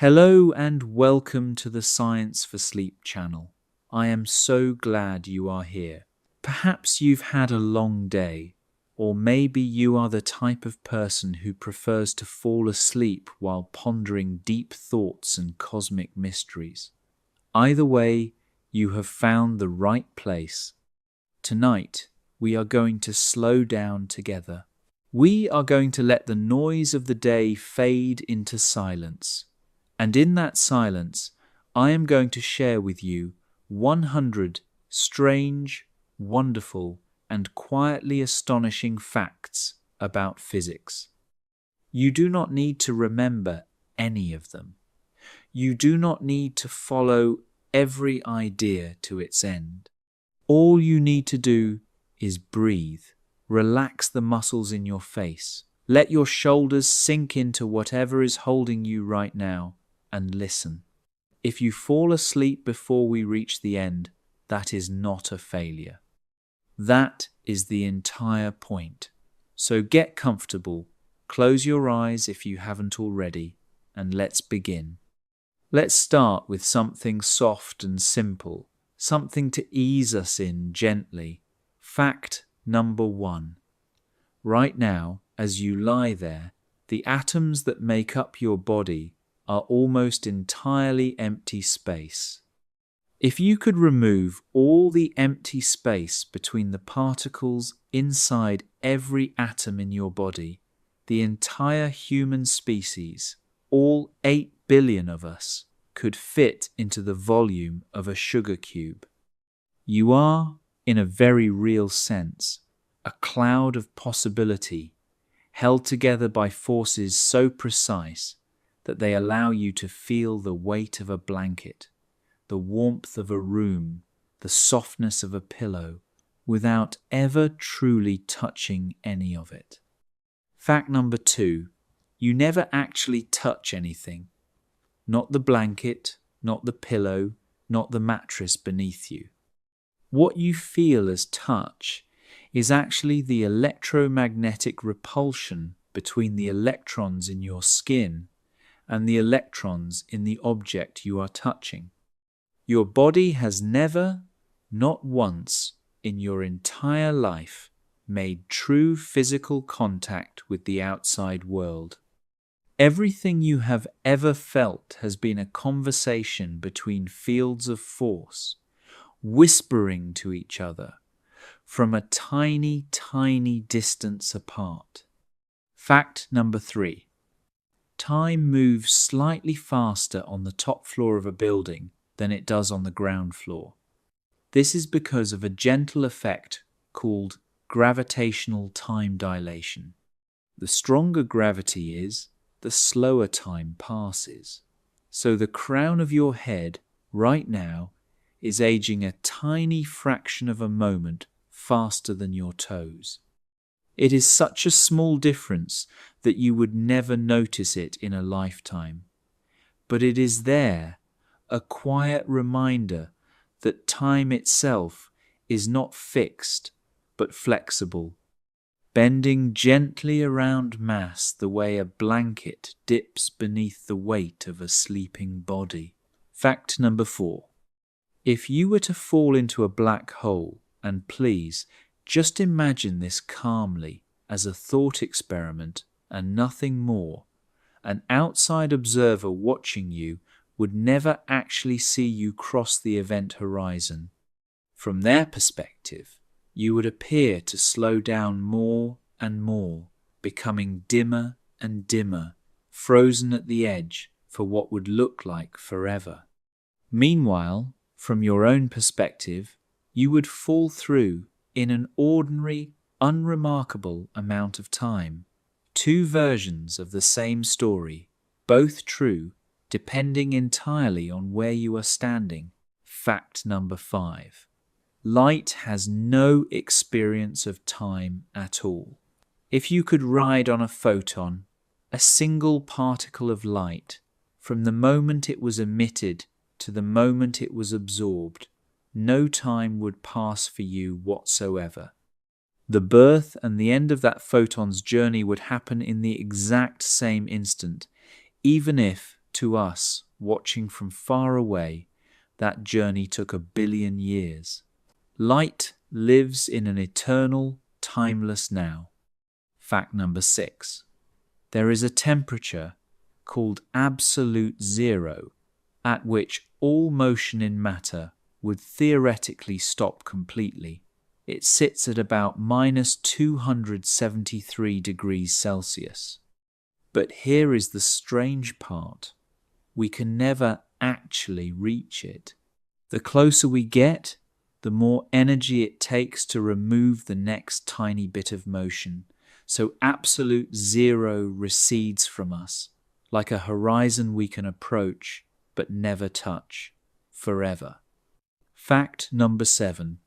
Hello and welcome to the Science for Sleep channel. I am so glad you are here. Perhaps you've had a long day, or maybe you are the type of person who prefers to fall asleep while pondering deep thoughts and cosmic mysteries. Either way, you have found the right place. Tonight, we are going to slow down together. We are going to let the noise of the day fade into silence. And in that silence, I am going to share with you 100 strange, wonderful, and quietly astonishing facts about physics. You do not need to remember any of them. You do not need to follow every idea to its end. All you need to do is breathe. Relax the muscles in your face. Let your shoulders sink into whatever is holding you right now. And listen. If you fall asleep before we reach the end, that is not a failure. That is the entire point. So get comfortable, close your eyes if you haven't already, and let's begin. Let's start with something soft and simple, something to ease us in gently. Fact number 1. Right now, as you lie there, the atoms that make up your body are almost entirely empty space. If you could remove all the empty space between the particles inside every atom in your body, the entire human species, all 8 billion of us, could fit into the volume of a sugar cube. You are, in a very real sense, a cloud of possibility, held together by forces so precise that they allow you to feel the weight of a blanket, the warmth of a room, the softness of a pillow, without ever truly touching any of it. Fact number 2, you never actually touch anything. Not the blanket, not the pillow, not the mattress beneath you. What you feel as touch is actually the electromagnetic repulsion between the electrons in your skin and the electrons in the object you are touching. Your body has never, not once, in your entire life, made true physical contact with the outside world. Everything you have ever felt has been a conversation between fields of force, whispering to each other from a tiny, tiny distance apart. Fact number 3. Time moves slightly faster on the top floor of a building than it does on the ground floor. This is because of a gentle effect called gravitational time dilation. The stronger gravity is, the slower time passes. So the crown of your head right now is aging a tiny fraction of a moment faster than your toes. It is such a small difference that you would never notice it in a lifetime. But it is there, a quiet reminder that time itself is not fixed but flexible, bending gently around mass the way a blanket dips beneath the weight of a sleeping body. Fact number 4. If you were to fall into a black hole, and please, just imagine this calmly as a thought experiment and nothing more, an outside observer watching you would never actually see you cross the event horizon. From their perspective, you would appear to slow down more and more, becoming dimmer and dimmer, frozen at the edge for what would look like forever. Meanwhile, from your own perspective, you would fall through in an ordinary, unremarkable amount of time. 2 versions of the same story, both true, depending entirely on where you are standing. Fact number 5. Light has no experience of time at all. If you could ride on a photon, a single particle of light, from the moment it was emitted to the moment it was absorbed, no time would pass for you whatsoever. The birth and the end of that photon's journey would happen in the exact same instant, even if, To us, watching from far away, that journey took 1 billion years. Light lives in an eternal, timeless now. Fact number 6. There is a temperature called absolute zero, at which all motion in matter would theoretically stop completely. It sits at about -273 degrees Celsius. But here is the strange part. We can never actually reach it. The closer we get, the more energy it takes to remove the next tiny bit of motion. So absolute zero recedes from us, like a horizon we can approach but never touch, forever. Fact number 7.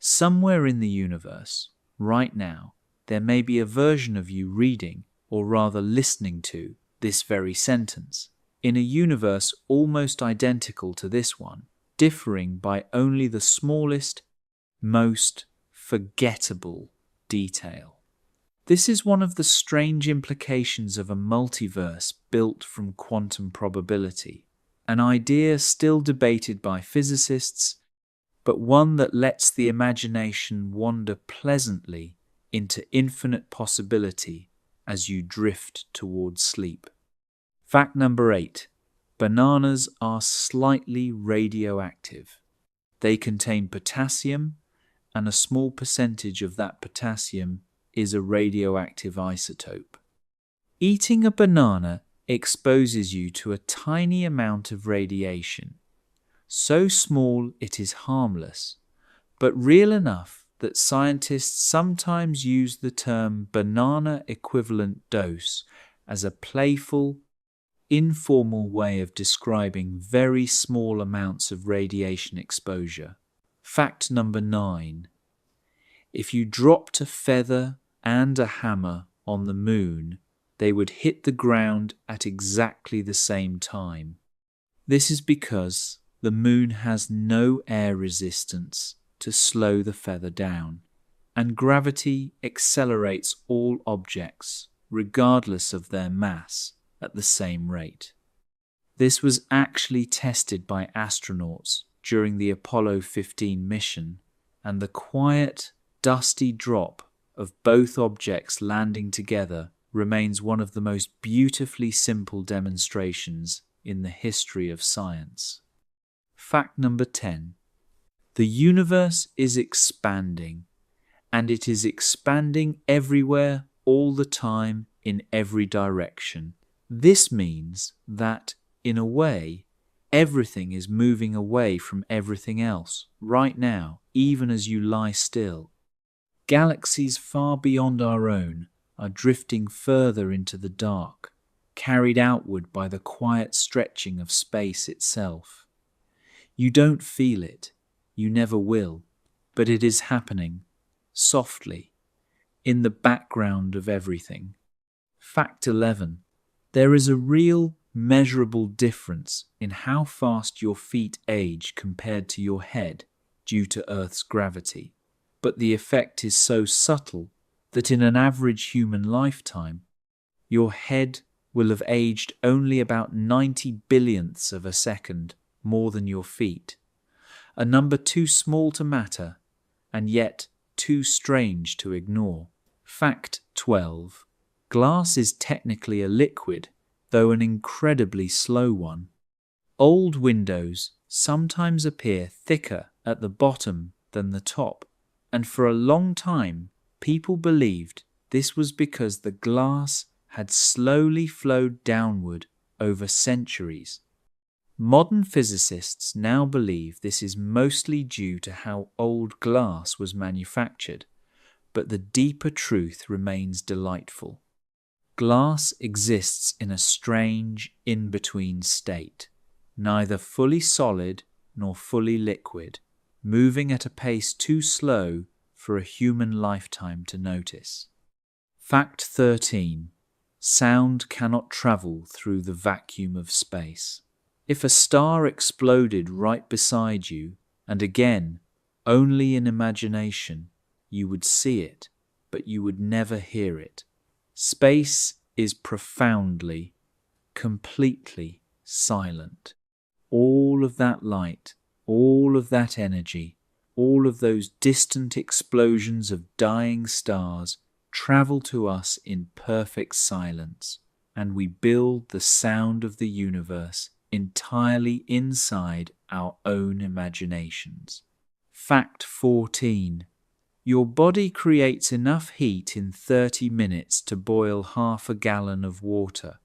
Somewhere in the universe, right now, there may be a version of you reading, or rather listening to, this very sentence, in a universe almost identical to this one, differing by only the smallest, most forgettable detail. This is one of the strange implications of a multiverse built from quantum probability, an idea still debated by physicists, but one that lets the imagination wander pleasantly into infinite possibility as you drift towards sleep. Fact number 8. Bananas are slightly radioactive. They contain potassium, and a small percentage of that potassium is a radioactive isotope. Eating a banana exposes you to a tiny amount of radiation, so small it is harmless, but real enough that scientists sometimes use the term banana equivalent dose as a playful, informal way of describing very small amounts of radiation exposure. Fact number 9. If you dropped a feather and a hammer on the moon, they would hit the ground at exactly the same time. This is because the moon has no air resistance to slow the feather down, and gravity accelerates all objects, regardless of their mass, at the same rate. This was actually tested by astronauts during the Apollo 15 mission, and the quiet, dusty drop of both objects landing together remains one of the most beautifully simple demonstrations in the history of science. Fact number 10. The universe is expanding, and it is expanding everywhere, all the time, in every direction. This means that, in a way, everything is moving away from everything else, right now, even as you lie still. Galaxies far beyond our own are drifting further into the dark, carried outward by the quiet stretching of space itself. You don't feel it, you never will, but it is happening, softly, in the background of everything. Fact 11. There is a real, measurable difference in how fast your feet age compared to your head due to Earth's gravity, but the effect is so subtle that in an average human lifetime, your head will have aged only about 90 billionths of a second more than your feet, a number too small to matter and yet too strange to ignore. Fact 12. Glass is technically a liquid, though an incredibly slow one. Old windows sometimes appear thicker at the bottom than the top, and for a long time people believed this was because the glass had slowly flowed downward over centuries. Modern physicists now believe this is mostly due to how old glass was manufactured, but the deeper truth remains delightful. Glass exists in a strange in-between state, neither fully solid nor fully liquid, moving at a pace too slow for a human lifetime to notice. Fact 13. Sound cannot travel through the vacuum of space. If a star exploded right beside you, and again, only in imagination, you would see it, but you would never hear it. Space is profoundly, completely silent. All of that light, all of that energy, all of those distant explosions of dying stars travel to us in perfect silence, and we build the sound of the universe entirely inside our own imaginations. Fact 14. Your body creates enough heat in 30 minutes to boil half a gallon of water.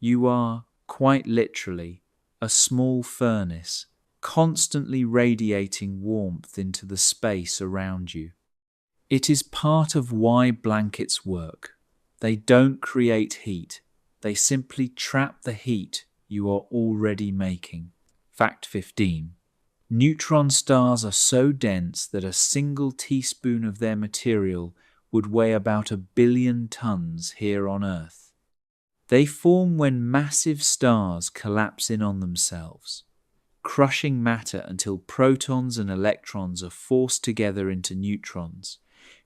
You are, quite literally, a small furnace, constantly radiating warmth into the space around you. It is part of why blankets work. They don't create heat. They simply trap the heat you are already making. Fact 15. Neutron stars are so dense that a single teaspoon of their material would weigh about 1 billion tons here on Earth. They form when massive stars collapse in on themselves, crushing matter until protons and electrons are forced together into neutrons,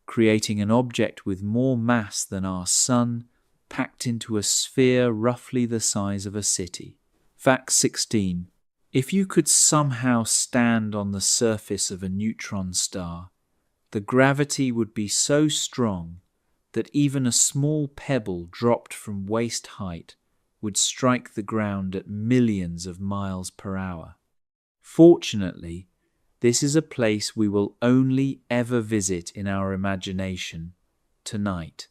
creating an object with more mass than our Sun, packed into a sphere roughly the size of a city. Fact 16. If you could somehow stand on the surface of a neutron star, the gravity would be so strong that even a small pebble dropped from waist height would strike the ground at millions of miles per hour. Fortunately, this is a place we will only ever visit in our imagination tonight,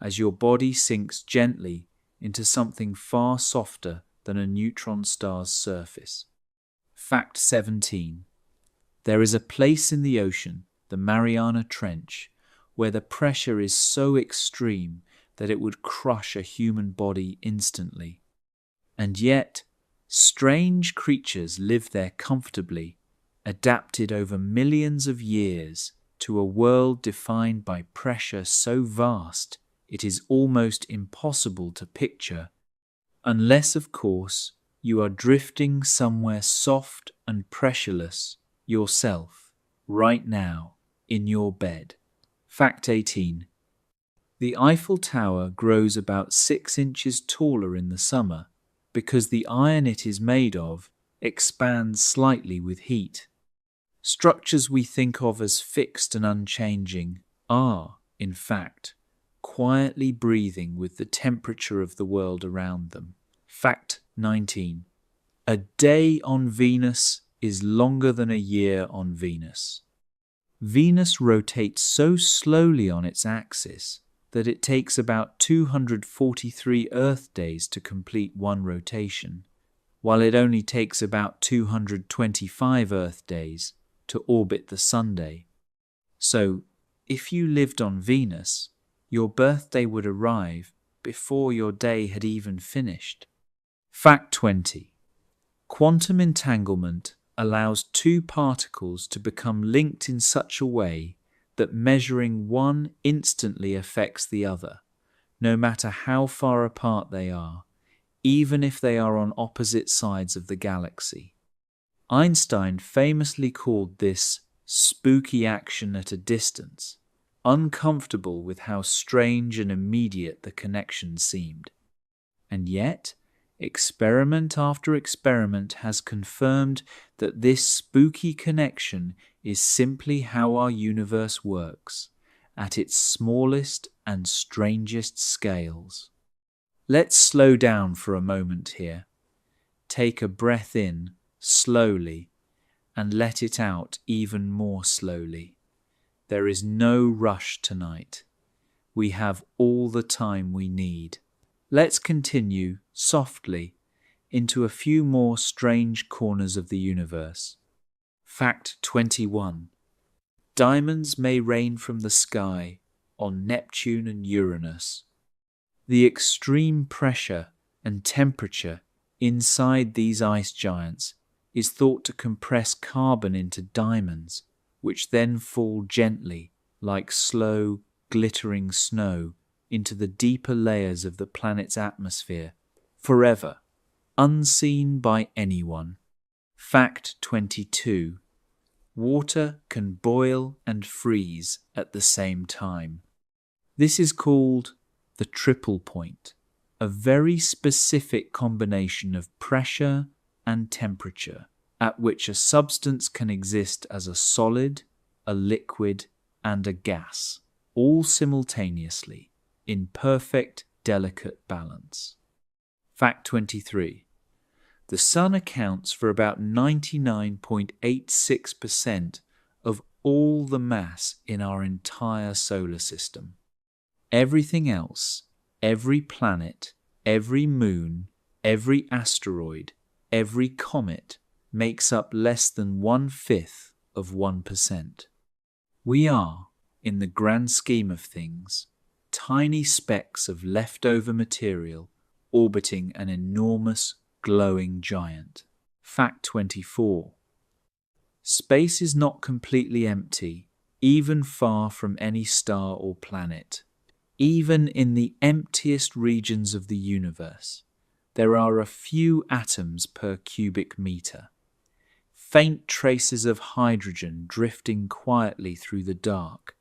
as your body sinks gently into something far softer than a neutron star's surface. Fact 17. There is a place in the ocean, the Mariana Trench, where the pressure is so extreme that it would crush a human body instantly. And yet, strange creatures live there comfortably, adapted over millions of years to a world defined by pressure so vast it is almost impossible to picture, unless, of course, you are drifting somewhere soft and pressureless yourself, right now, in your bed. Fact 18. The Eiffel Tower grows about 6 inches taller in the summer because the iron it is made of expands slightly with heat. Structures we think of as fixed and unchanging are, in fact, quietly breathing with the temperature of the world around them. Fact 19. A day on Venus is longer than a year on Venus. Venus rotates so slowly on its axis that it takes about 243 Earth days to complete one rotation, while it only takes about 225 Earth days to orbit the Sunday. So, if you lived on Venus, your birthday would arrive before your day had even finished. Fact 20. Quantum entanglement allows two particles to become linked in such a way that measuring one instantly affects the other, no matter how far apart they are, even if they are on opposite sides of the galaxy. Einstein famously called this spooky action at a distance, uncomfortable with how strange and immediate the connection seemed. And yet, experiment after experiment has confirmed that this spooky connection is simply how our universe works, at its smallest and strangest scales. Let's slow down for a moment here. Take a breath in slowly and let it out even more slowly. There is no rush tonight. We have all the time we need. Let's continue softly into a few more strange corners of the universe. Fact 21. Diamonds may rain from the sky on Neptune and Uranus. The extreme pressure and temperature inside these ice giants is thought to compress carbon into diamonds, which then fall gently, like slow, glittering snow, into the deeper layers of the planet's atmosphere, forever, unseen by anyone. Fact 22. Water can boil and freeze at the same time. This is called the triple point. a very specific combination of pressure and temperature at which a substance can exist as a solid, a liquid, and a gas, all simultaneously, in perfect, delicate balance. Fact 23. The Sun accounts for about 99.86% of all the mass in our entire solar system. Everything else, every planet, every moon, every asteroid, every comet, makes up less than 1/5 of 1%. We are, in the grand scheme of things, tiny specks of leftover material orbiting an enormous glowing giant. Fact 24. Space is not completely empty, even far from any star or planet. Even in the emptiest regions of the universe, there are a few atoms per cubic meter. Faint traces of hydrogen drifting quietly through the dark.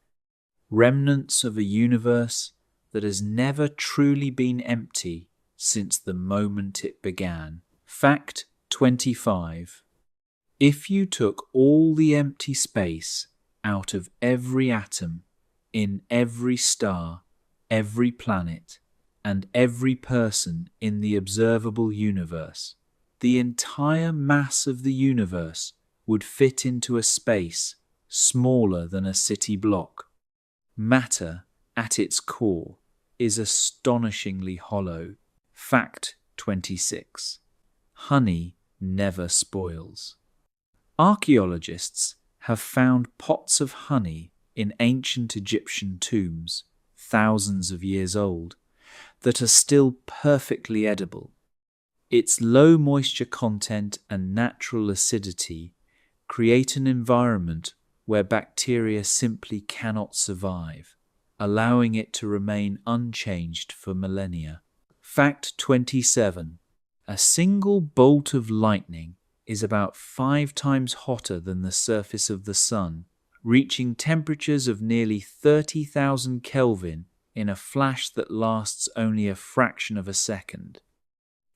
Remnants of a universe that has never truly been empty since the moment it began. Fact 25. If you took all the empty space out of every atom, in every star, every planet, and every person in the observable universe, the entire mass of the universe would fit into a space smaller than a city block. Matter, at its core, is astonishingly hollow. Fact 26. Honey never spoils. Archaeologists have found pots of honey in ancient Egyptian tombs, thousands of years old, that are still perfectly edible. Its low moisture content and natural acidity create an environment where bacteria simply cannot survive, allowing it to remain unchanged for millennia. Fact 27. A single bolt of lightning is about 5 times hotter than the surface of the Sun, reaching temperatures of nearly 30,000 Kelvin in a flash that lasts only a fraction of a second.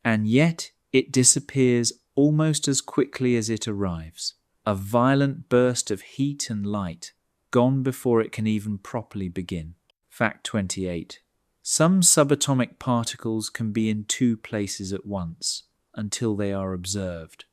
And yet it disappears almost as quickly as it arrives, a violent burst of heat and light, gone before it can even properly begin. Fact 28. Some subatomic particles can be in 2 places at once, until they are observed.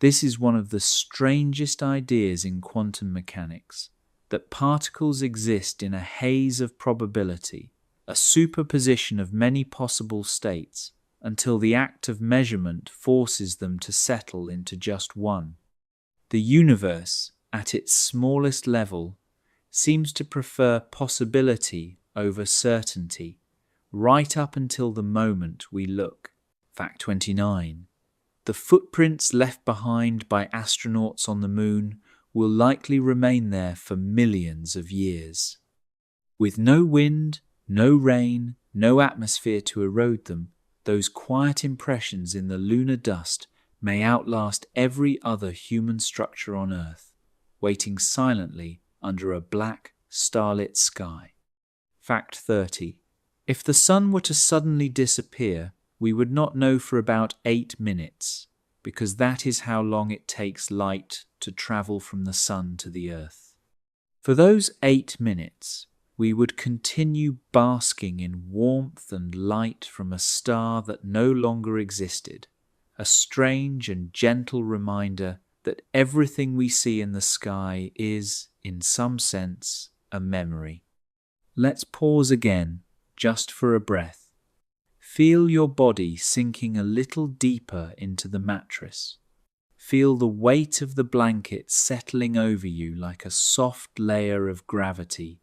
This is one of the strangest ideas in quantum mechanics, that particles exist in a haze of probability, a superposition of many possible states, until the act of measurement forces them to settle into just one. The universe, at its smallest level, seems to prefer possibility over certainty, right up until the moment we look. Fact 29. The footprints left behind by astronauts on the moon will likely remain there for millions of years. With no wind, no rain, no atmosphere to erode them, those quiet impressions in the lunar dust may outlast every other human structure on Earth, waiting silently under a black, starlit sky. Fact 30. If the Sun were to suddenly disappear, we would not know for about 8 minutes, because that is how long it takes light to travel from the Sun to the Earth. For those 8 minutes, we would continue basking in warmth and light from a star that no longer existed, a strange and gentle reminder that everything we see in the sky is, in some sense, a memory. Let's pause again, just for a breath. Feel your body sinking a little deeper into the mattress. Feel the weight of the blanket settling over you like a soft layer of gravity,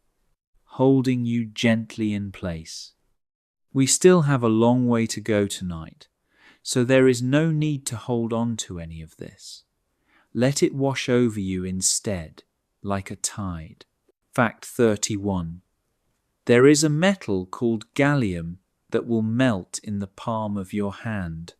holding you gently in place. We still have a long way to go tonight, so there is no need to hold on to any of this. Let it wash over you instead, like a tide. Fact 31. There is a metal called gallium that will melt in the palm of your hand.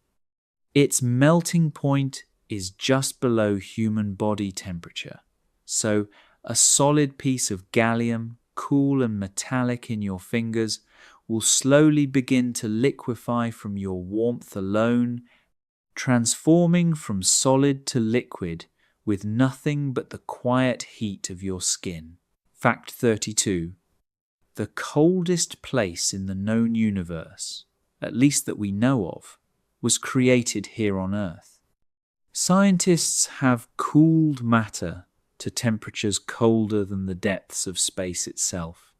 Its melting point is just below human body temperature, so a solid piece of gallium, cool and metallic in your fingers, will slowly begin to liquefy from your warmth alone, transforming from solid to liquid with nothing but the quiet heat of your skin. Fact 32. The coldest place in the known universe, at least that we know of, was created here on Earth. Scientists have cooled matter to temperatures colder than the depths of space itself,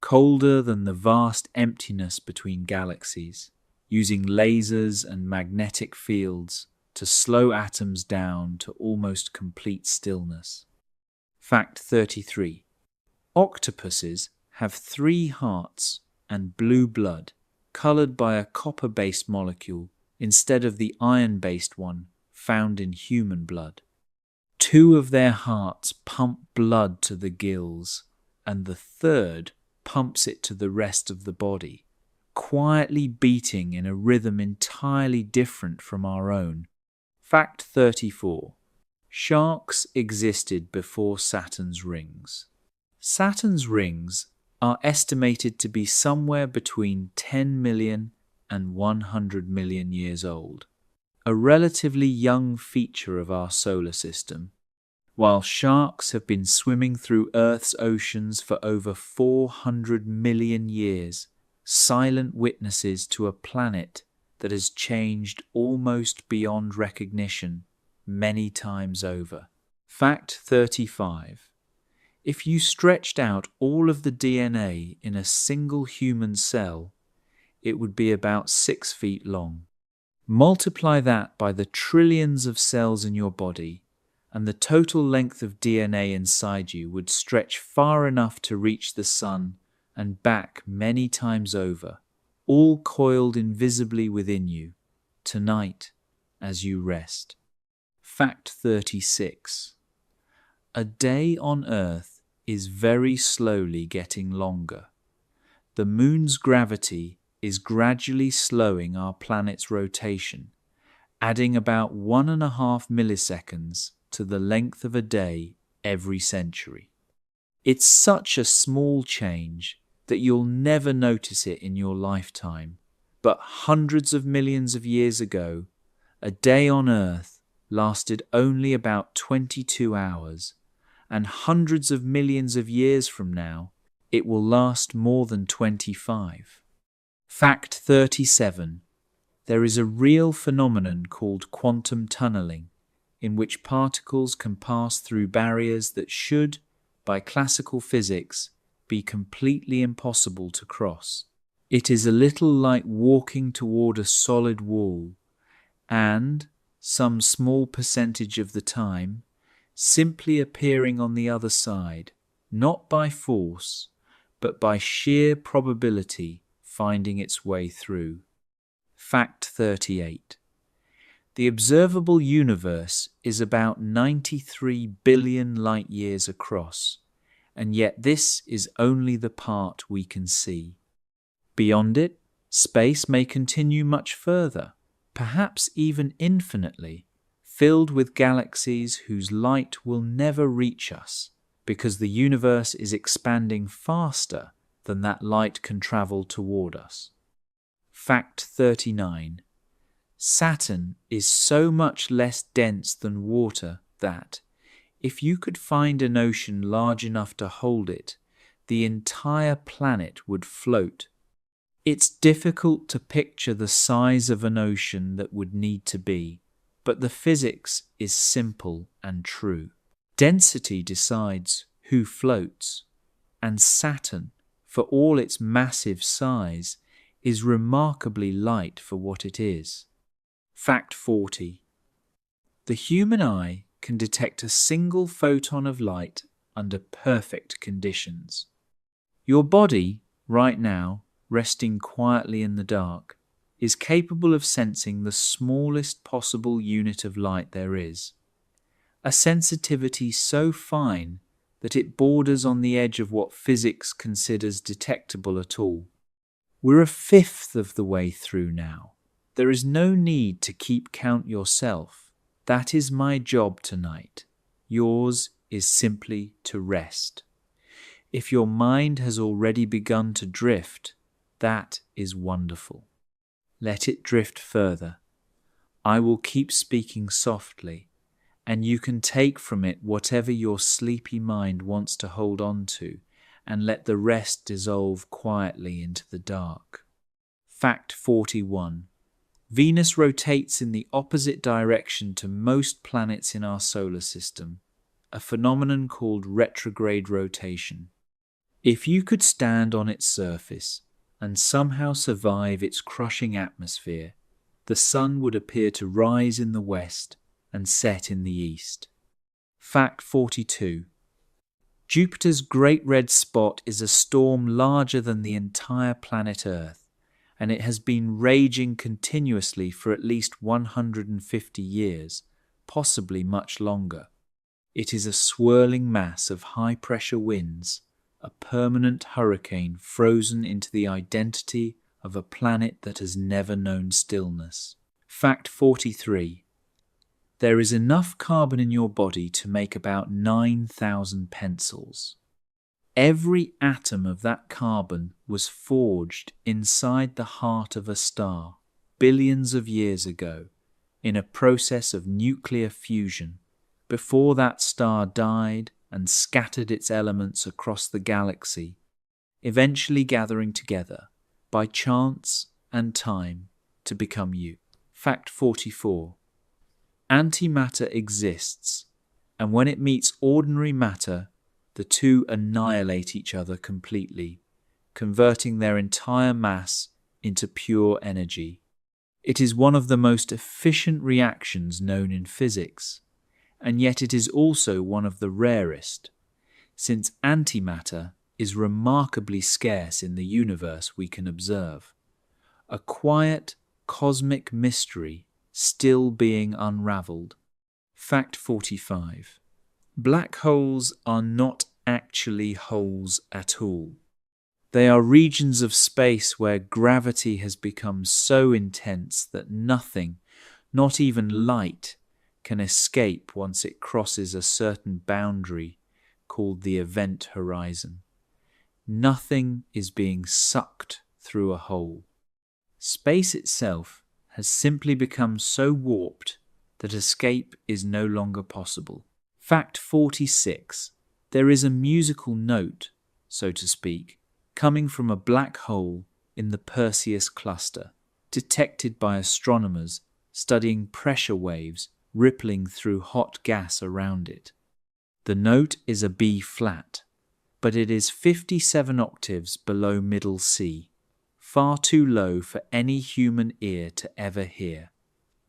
colder than the vast emptiness between galaxies, using lasers and magnetic fields to slow atoms down to almost complete stillness. Fact 33. Octopuses have 3 hearts and blue blood, colored by a copper-based molecule instead of the iron-based one found in human blood. 2 of their hearts pump blood to the gills, and the 3rd pumps it to the rest of the body, quietly beating in a rhythm entirely different from our own. Fact 34. Sharks existed before Saturn's rings. Saturn's rings are estimated to be somewhere between 10 million and 100 million years old, a relatively young feature of our solar system. While sharks have been swimming through Earth's oceans for over 400 million years, silent witnesses to a planet that has changed almost beyond recognition many times over. Fact 35. If you stretched out all of the DNA in a single human cell, it would be about 6 feet long. Multiply that by the trillions of cells in your body, and the total length of DNA inside you would stretch far enough to reach the sun and back many times over, all coiled invisibly within you, tonight as you rest. Fact 36. A day on Earth is very slowly getting longer. The moon's gravity is gradually slowing our planet's rotation, adding about 1.5 milliseconds to the length of a day every century. It's such a small change that you'll never notice it in your lifetime, but hundreds of millions of years ago, a day on Earth lasted only about 22 hours, and hundreds of millions of years from now, it will last more than 25. Fact 37. There is a real phenomenon called quantum tunneling, in which particles can pass through barriers that should, by classical physics, be completely impossible to cross. It is a little like walking toward a solid wall, and, some small percentage of the time, simply appearing on the other side, not by force, but by sheer probability finding its way through. Fact 38. The observable universe is about 93 billion light years across, and yet this is only the part we can see. Beyond it, space may continue much further, perhaps even infinitely, filled with galaxies whose light will never reach us, because the universe is expanding faster than that light can travel toward us. Fact 39. Saturn is so much less dense than water that, if you could find an ocean large enough to hold it, the entire planet would float. It's difficult to picture the size of an ocean that would need to be, but the physics is simple and true. Density decides who floats, and Saturn, for all its massive size, is remarkably light for what it is. Fact 40. The human eye can detect a single photon of light under perfect conditions. Your body, right now, resting quietly in the dark, is capable of sensing the smallest possible unit of light there is, a sensitivity so fine that it borders on the edge of what physics considers detectable at all. We're 1/5 of the way through now. There is no need to keep count yourself. That is my job tonight. Yours is simply to rest. If your mind has already begun to drift, That is wonderful. Let it drift further. I will keep speaking softly, and you can take from it whatever your sleepy mind wants to hold on to, and let the rest dissolve quietly into the dark. Fact 41. Venus rotates in the opposite direction to most planets in our solar system, a phenomenon called retrograde rotation. If you could stand on its surface and somehow survive its crushing atmosphere, the sun would appear to rise in the west and set in the east. Fact 42. Jupiter's Great Red Spot is a storm larger than the entire planet Earth, and it has been raging continuously for at least 150 years, possibly much longer. It is a swirling mass of high-pressure winds, a permanent hurricane frozen into the identity of a planet that has never known stillness. Fact 43. There is enough carbon in your body to make about 9,000 pencils. Every atom of that carbon was forged inside the heart of a star billions of years ago in a process of nuclear fusion before that star died and scattered its elements across the galaxy, eventually gathering together by chance and time to become you. Fact 44. Antimatter exists, and when it meets ordinary matter, the two annihilate each other completely, converting their entire mass into pure energy. It is one of the most efficient reactions known in physics, and yet it is also one of the rarest, since antimatter is remarkably scarce in the universe we can observe. A quiet, cosmic mystery still being unravelled. Fact 45. Black holes are not actually holes at all. They are regions of space where gravity has become so intense that nothing, not even light, can escape once it crosses a certain boundary called the event horizon. Nothing is being sucked through a hole. Space itself has simply become so warped that escape is no longer possible. Fact 46. There is a musical note, so to speak, coming from a black hole in the Perseus cluster, detected by astronomers studying pressure waves rippling through hot gas around it. The note is a B flat, but it is 57 octaves below middle C, far too low for any human ear to ever hear.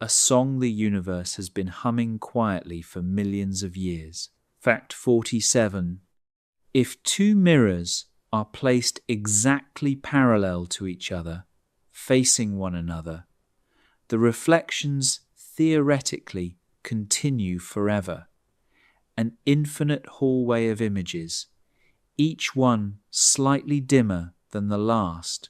A song the universe has been humming quietly for millions of years. Fact 47. If two mirrors are placed exactly parallel to each other, facing one another, the reflections theoretically continue forever, an infinite hallway of images, each one slightly dimmer than the last,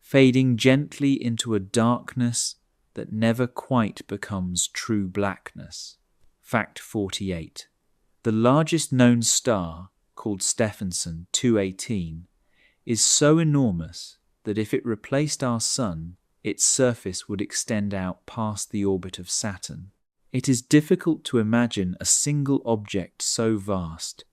fading gently into a darkness that never quite becomes true blackness. Fact 48. The largest known star, called Stephenson 218, is so enormous that if it replaced our Sun, its surface would extend out past the orbit of Saturn. It is difficult to imagine a single object so vast,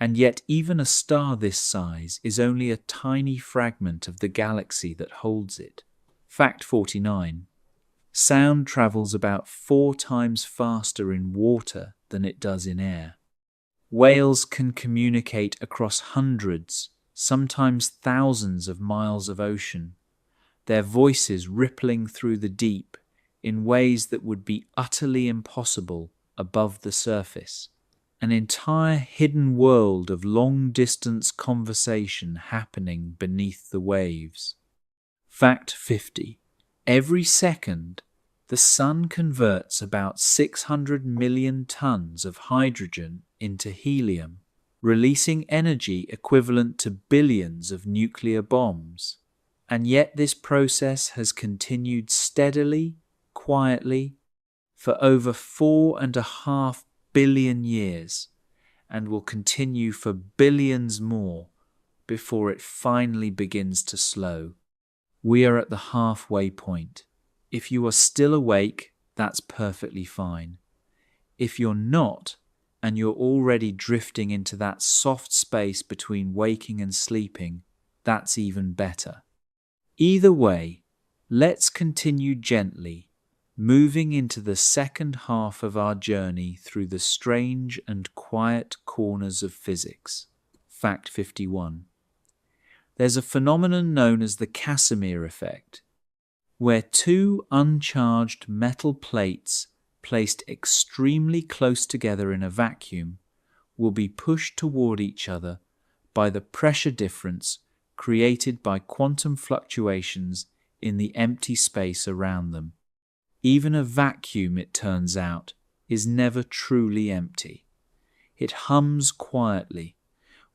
and yet even a star this size is only a tiny fragment of the galaxy that holds it. Fact 49. Sound travels about 4 times faster in water than it does in air. Whales can communicate across hundreds, sometimes thousands of miles of ocean, their voices rippling through the deep in ways that would be utterly impossible above the surface. An entire hidden world of long-distance conversation happening beneath the waves. Fact 50. Every second, the sun converts about 600 million tons of hydrogen into helium, releasing energy equivalent to billions of nuclear bombs. And yet this process has continued steadily, quietly, for over 4.5 billion years, and will continue for billions more before it finally begins to slow. We are at the halfway point. If you are still awake, that's perfectly fine. If you're not, and you're already drifting into that soft space between waking and sleeping, that's even better. Either way, let's continue gently, moving into the second half of our journey through the strange and quiet corners of physics. Fact 51. There's a phenomenon known as the Casimir effect, where two uncharged metal plates placed extremely close together in a vacuum will be pushed toward each other by the pressure difference created by quantum fluctuations in the empty space around them. Even a vacuum, it turns out, is never truly empty. It hums quietly,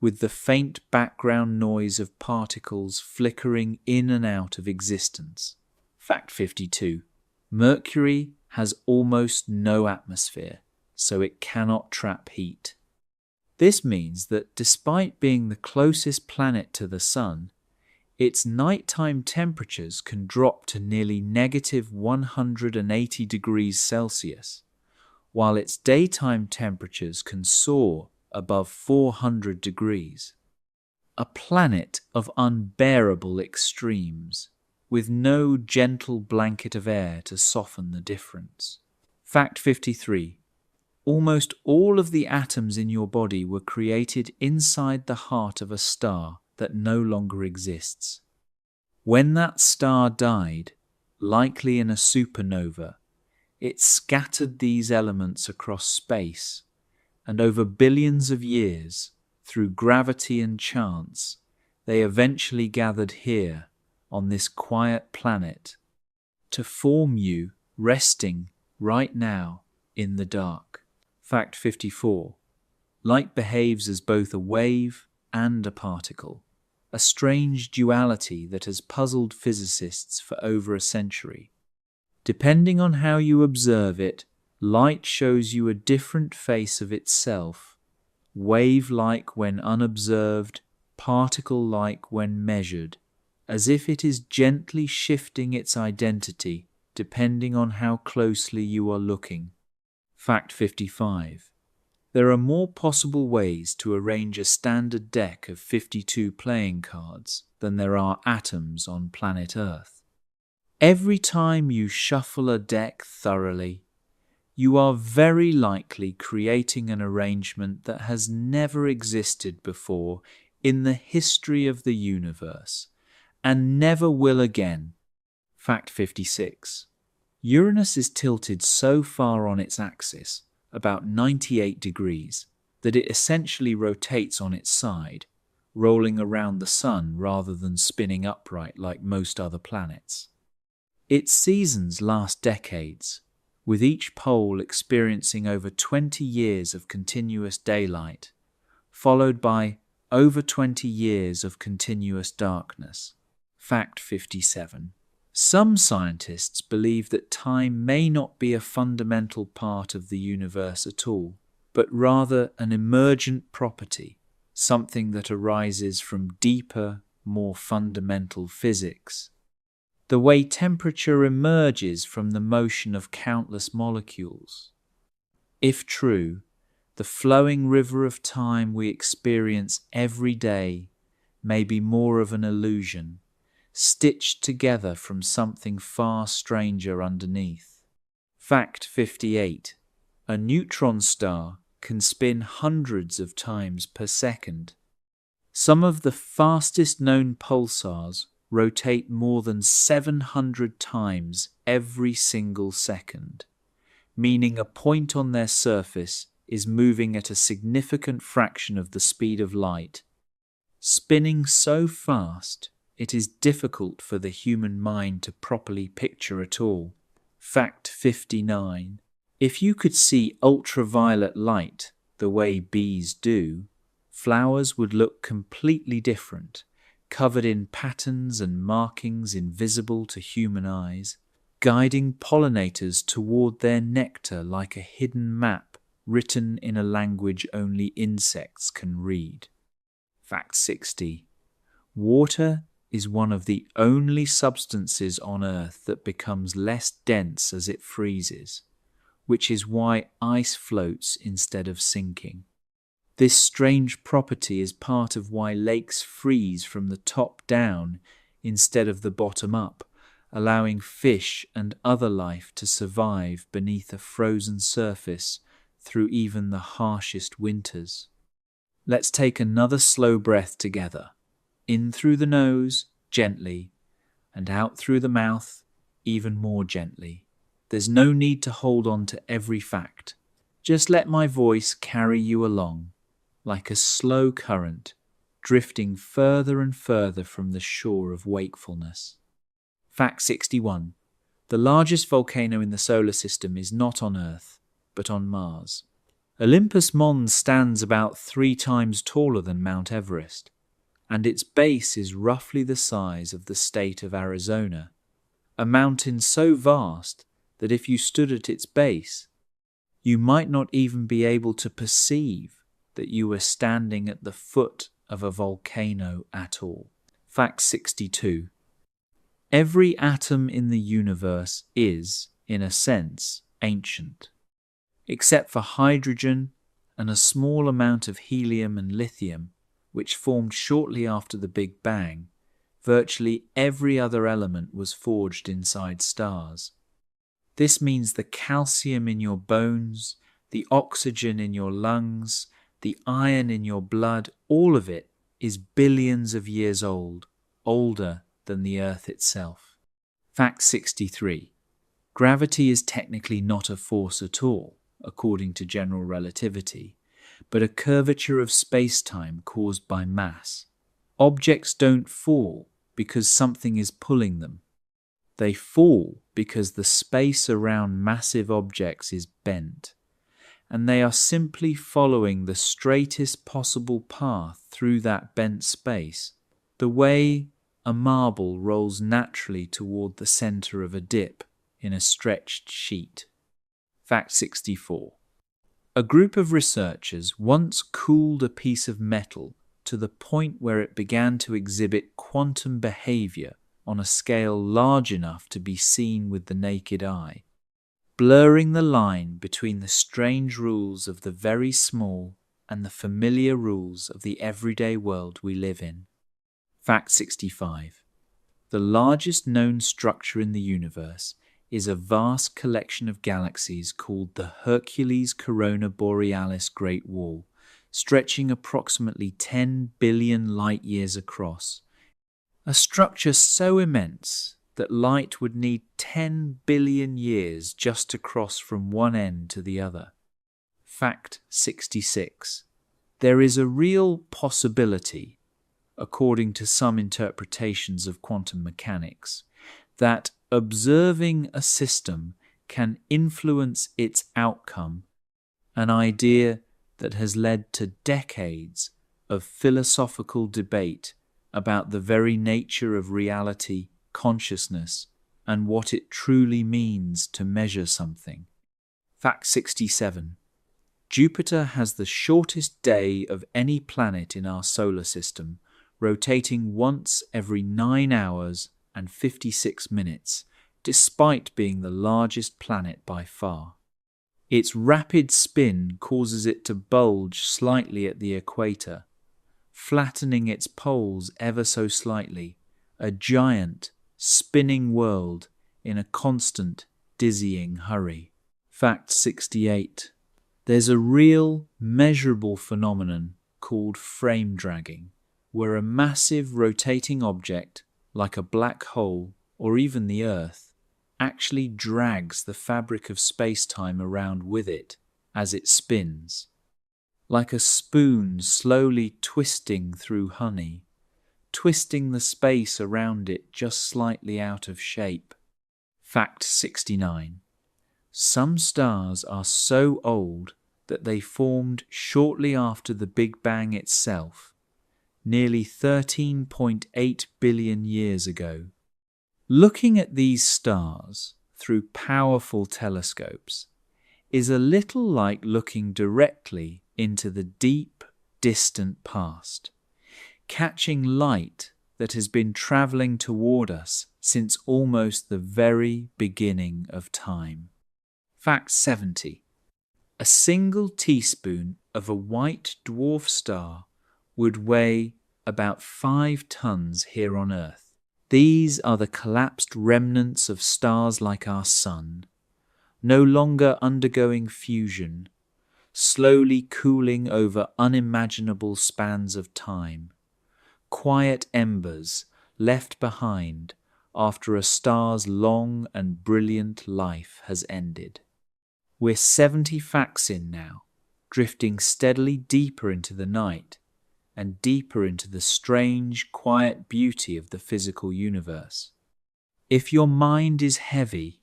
with the faint background noise of particles flickering in and out of existence. Fact 52. Mercury has almost no atmosphere, so it cannot trap heat. This means that despite being the closest planet to the Sun, its nighttime temperatures can drop to nearly negative 180 degrees Celsius, while its daytime temperatures can soar above 400 degrees. A planet of unbearable extremes, with no gentle blanket of air to soften the difference. Fact 53. Almost all of the atoms in your body were created inside the heart of a star that no longer exists. When that star died, likely in a supernova, it scattered these elements across space, and over billions of years, through gravity and chance, they eventually gathered here, on this quiet planet, to form you resting right now in the dark. Fact 54. Light behaves as both a wave and a particle, a strange duality that has puzzled physicists for over a century. Depending on how you observe it, light shows you a different face of itself, wave-like when unobserved, particle-like when measured, as if it is gently shifting its identity depending on how closely you are looking. Fact 55. There are more possible ways to arrange a standard deck of 52 playing cards than there are atoms on planet Earth. Every time you shuffle a deck thoroughly, you are very likely creating an arrangement that has never existed before in the history of the universe, and never will again. Fact 56. Uranus is tilted so far on its axis, about 98 degrees, that it essentially rotates on its side, rolling around the Sun rather than spinning upright like most other planets. Its seasons last decades, with each pole experiencing over 20 years of continuous daylight, followed by over 20 years of continuous darkness. Fact 57. Some scientists believe that time may not be a fundamental part of the universe at all, but rather an emergent property, something that arises from deeper, more fundamental physics. The way temperature emerges from the motion of countless molecules. If true, the flowing river of time we experience every day may be more of an illusion, stitched together from something far stranger underneath. Fact 58. A neutron star can spin hundreds of times per second. Some of the fastest known pulsars rotate more than 700 times every single second, meaning a point on their surface is moving at a significant fraction of the speed of light. Spinning so fast, it is difficult for the human mind to properly picture at all. Fact 59. If you could see ultraviolet light the way bees do, flowers would look completely different, covered in patterns and markings invisible to human eyes, guiding pollinators toward their nectar like a hidden map written in a language only insects can read. Fact 60. Water is one of the only substances on Earth that becomes less dense as it freezes, which is why ice floats instead of sinking. This strange property is part of why lakes freeze from the top down instead of the bottom up, allowing fish and other life to survive beneath a frozen surface through even the harshest winters. Let's take another slow breath together. In through the nose, gently, and out through the mouth, even more gently. There's no need to hold on to every fact. Just let my voice carry you along, like a slow current, drifting further and further from the shore of wakefulness. Fact 61. The largest volcano in the solar system is not on Earth, but on Mars. Olympus Mons stands about 3 times taller than Mount Everest, and its base is roughly the size of the state of Arizona, a mountain so vast that if you stood at its base, you might not even be able to perceive that you were standing at the foot of a volcano at all. Fact 62. Every atom in the universe is, in a sense, ancient. Except for hydrogen and a small amount of helium and lithium, which formed shortly after the Big Bang, virtually every other element was forged inside stars. This means the calcium in your bones, the oxygen in your lungs, the iron in your blood, all of it is billions of years old, older than the Earth itself. Fact 63. Gravity is technically not a force at all, according to general relativity, but a curvature of space-time caused by mass. Objects don't fall because something is pulling them. They fall because the space around massive objects is bent, and they are simply following the straightest possible path through that bent space, the way a marble rolls naturally toward the center of a dip in a stretched sheet. Fact 64. A group of researchers once cooled a piece of metal to the point where it began to exhibit quantum behavior on a scale large enough to be seen with the naked eye, blurring the line between the strange rules of the very small and the familiar rules of the everyday world we live in. Fact 65. The largest known structure in the universe is a vast collection of galaxies called the Hercules Corona Borealis Great Wall, stretching approximately 10 billion light-years across. A structure so immense that light would need 10 billion years just to cross from one end to the other. Fact 66. There is a real possibility, according to some interpretations of quantum mechanics, that observing a system can influence its outcome, an idea that has led to decades of philosophical debate about the very nature of reality, consciousness, and what it truly means to measure something. Fact 67. Jupiter has the shortest day of any planet in our solar system, rotating once every 9 hours and 56 minutes, despite being the largest planet by far. Its rapid spin causes it to bulge slightly at the equator, flattening its poles ever so slightly, a giant, spinning world in a constant, dizzying hurry. Fact 68. There's a real, measurable phenomenon called frame dragging, where a massive rotating object, like a black hole or even the Earth, actually drags the fabric of space-time around with it as it spins, like a spoon slowly twisting through honey, twisting the space around it just slightly out of shape. Fact 69. Some stars are so old that they formed shortly after the Big Bang itself, nearly 13.8 billion years ago. Looking at these stars through powerful telescopes is a little like looking directly into the deep, distant past, catching light that has been traveling toward us since almost the very beginning of time. Fact 70. A single teaspoon of a white dwarf star would weigh about 5 tons here on Earth. These are the collapsed remnants of stars like our Sun, no longer undergoing fusion, slowly cooling over unimaginable spans of time, quiet embers left behind after a star's long and brilliant life has ended. We're 70 facts in now, drifting steadily deeper into the night and deeper into the strange, quiet beauty of the physical universe. If your mind is heavy,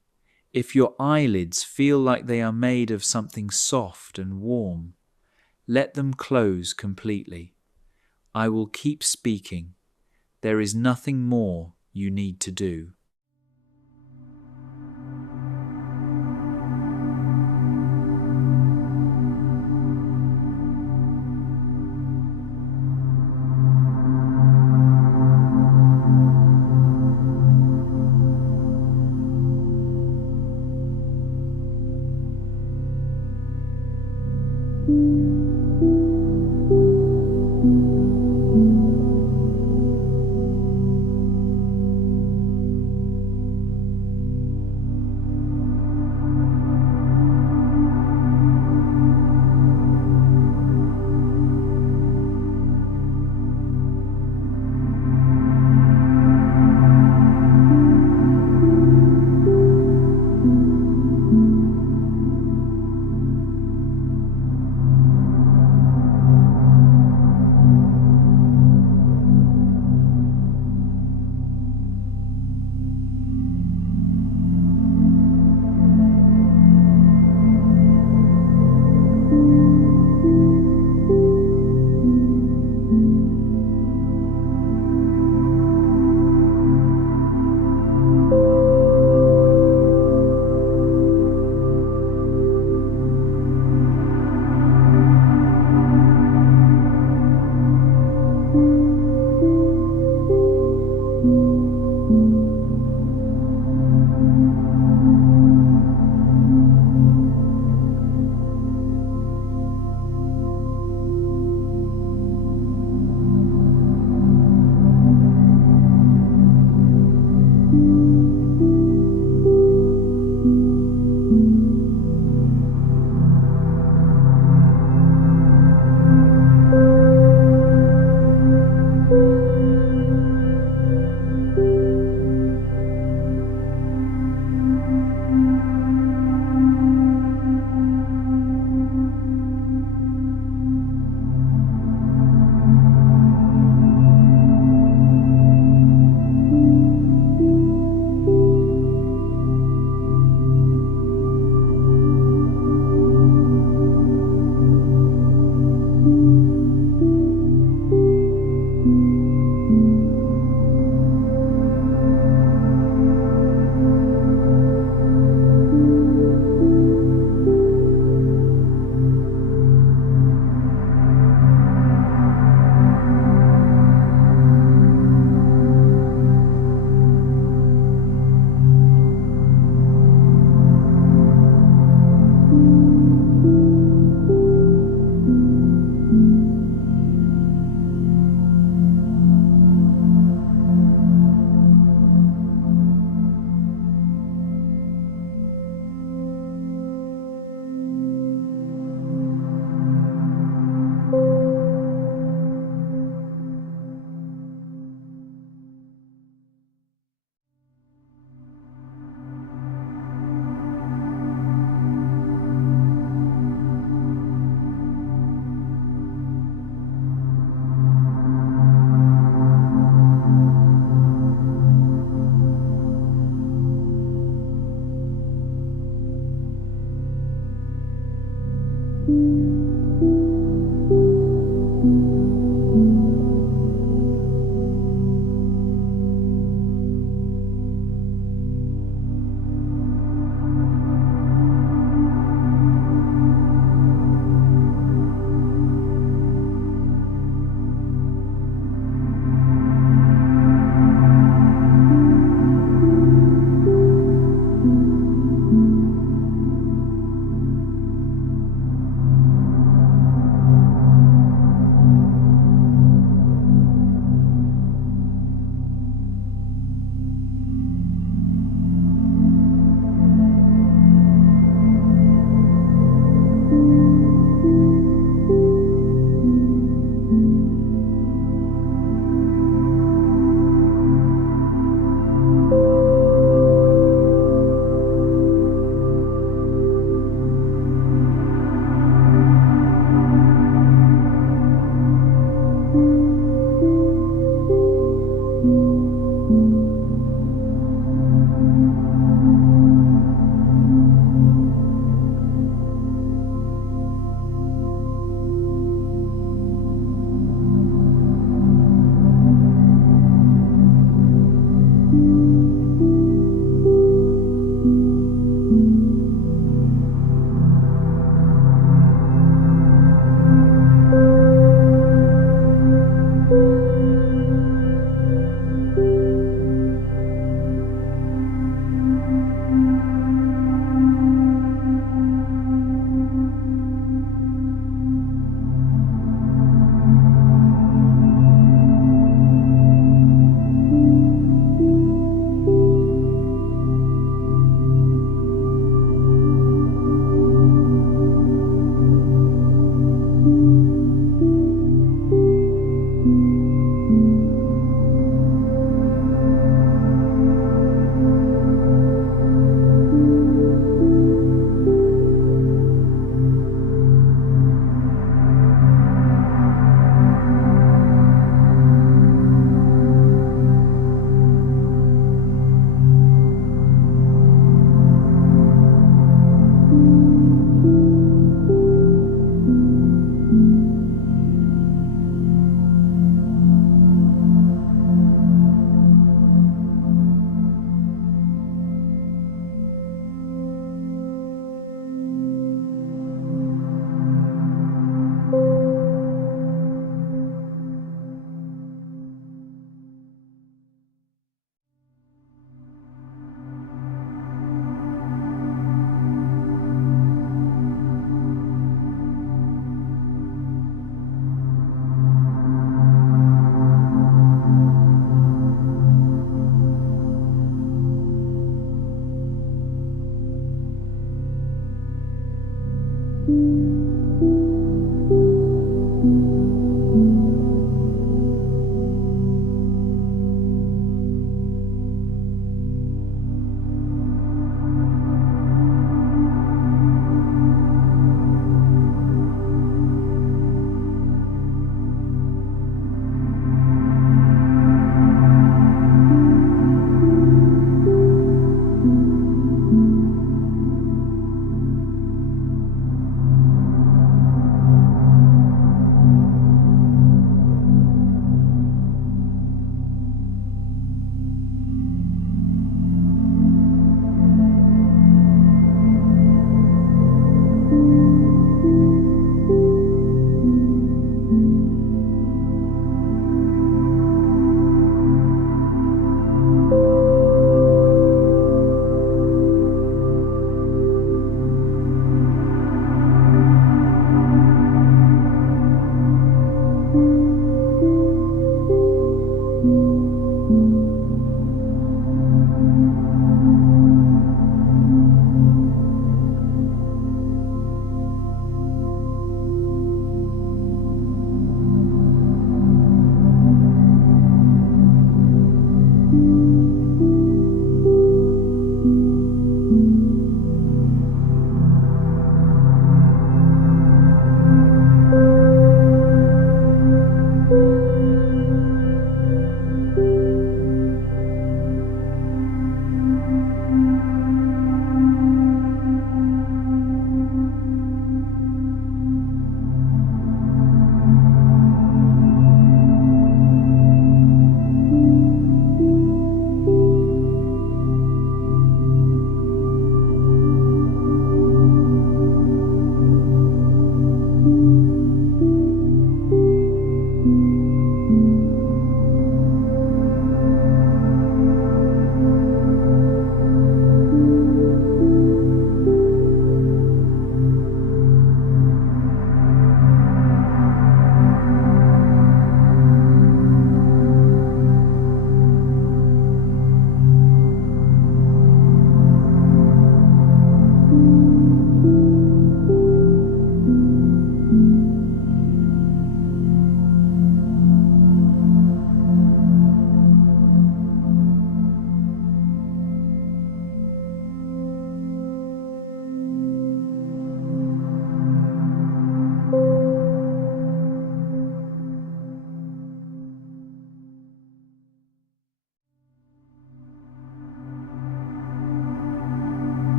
if your eyelids feel like they are made of something soft and warm, let them close completely. I will keep speaking. There is nothing more you need to do.